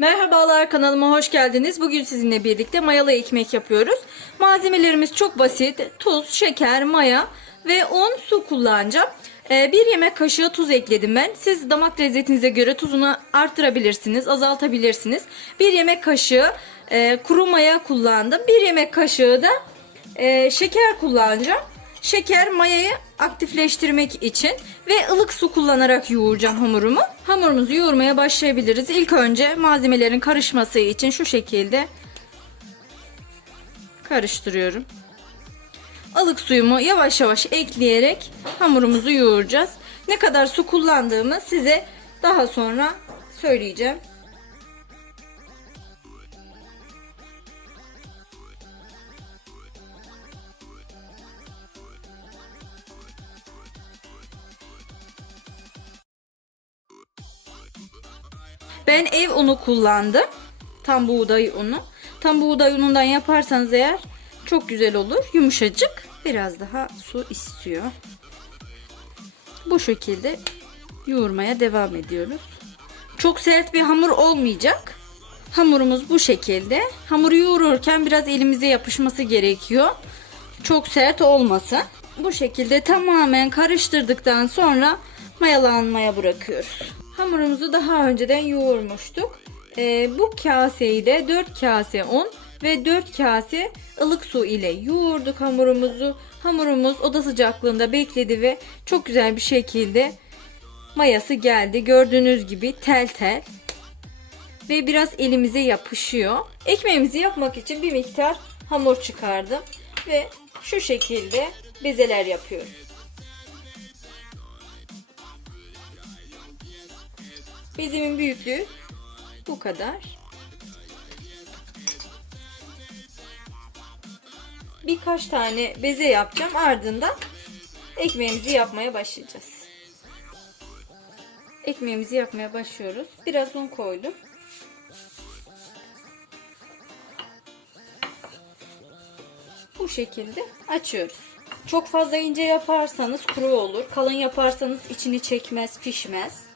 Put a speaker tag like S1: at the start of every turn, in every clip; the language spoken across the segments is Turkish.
S1: Merhabalar kanalıma hoş geldiniz. Bugün sizinle birlikte mayalı ekmek yapıyoruz. Malzemelerimiz çok basit. Tuz, şeker, maya ve un, su kullanacağım. Ee, bir yemek kaşığı tuz ekledim ben. Siz damak lezzetinize göre tuzunu arttırabilirsiniz, azaltabilirsiniz. Bir yemek kaşığı e, kuru maya kullandım. Bir yemek kaşığı da e, şeker kullanacağım. Şeker mayayı aktifleştirmek için ve ılık su kullanarak yoğuracağım hamurumu. Hamurumuzu yoğurmaya başlayabiliriz. İlk önce malzemelerin karışması için şu şekilde karıştırıyorum. Ilık suyumu yavaş yavaş ekleyerek hamurumuzu yoğuracağız. Ne kadar su kullandığımı size daha sonra söyleyeceğim. Ben ev unu kullandım. Tam buğday unu. Tam buğday unundan yaparsanız eğer çok güzel olur. Yumuşacık. Biraz daha su istiyor. Bu şekilde yoğurmaya devam ediyoruz. Çok sert bir hamur olmayacak. Hamurumuz bu şekilde. Hamuru yoğururken biraz elimize yapışması gerekiyor. Çok sert olmasın. Bu şekilde tamamen karıştırdıktan sonra mayalanmaya bırakıyoruz. Hamurumuzu daha önceden yoğurmuştuk. Ee, bu kaseyi de 4 kase un ve 4 kase ılık su ile yoğurduk hamurumuzu. Hamurumuz oda sıcaklığında bekledi ve çok güzel bir şekilde mayası geldi. Gördüğünüz gibi tel tel ve biraz elimize yapışıyor. Ekmeğimizi yapmak için bir miktar hamur çıkardım ve şu şekilde bezeler yapıyorum. Bezimin büyüklüğü bu kadar. Birkaç tane beze yapacağım. Ardından ekmeğimizi yapmaya başlayacağız. Ekmeğimizi yapmaya başlıyoruz. Biraz un koydum. Bu şekilde açıyoruz. Çok fazla ince yaparsanız kuru olur. Kalın yaparsanız içini çekmez, pişmez.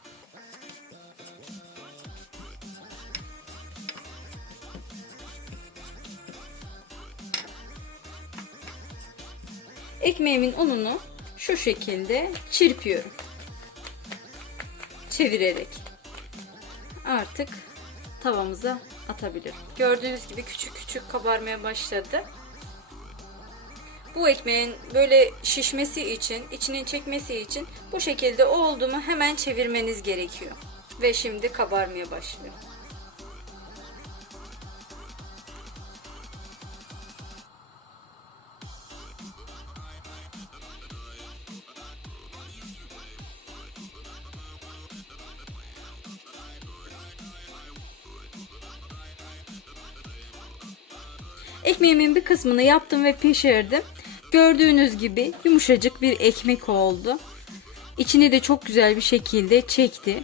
S1: Ekmeğimin ununu şu şekilde çırpıyorum. Çevirerek. Artık tavamıza atabilirim. Gördüğünüz gibi küçük küçük kabarmaya başladı. Bu ekmeğin böyle şişmesi için, içinin çekmesi için bu şekilde oldu mu hemen çevirmeniz gerekiyor. Ve şimdi kabarmaya başlıyor. Ekmeğimin bir kısmını yaptım ve pişirdim. Gördüğünüz gibi yumuşacık bir ekmek oldu. İçini de çok güzel bir şekilde çekti.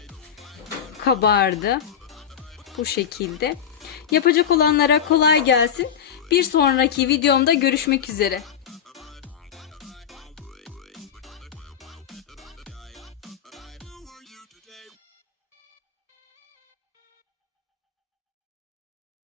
S1: Kabardı. Bu şekilde. Yapacak olanlara kolay gelsin. Bir sonraki videomda görüşmek üzere.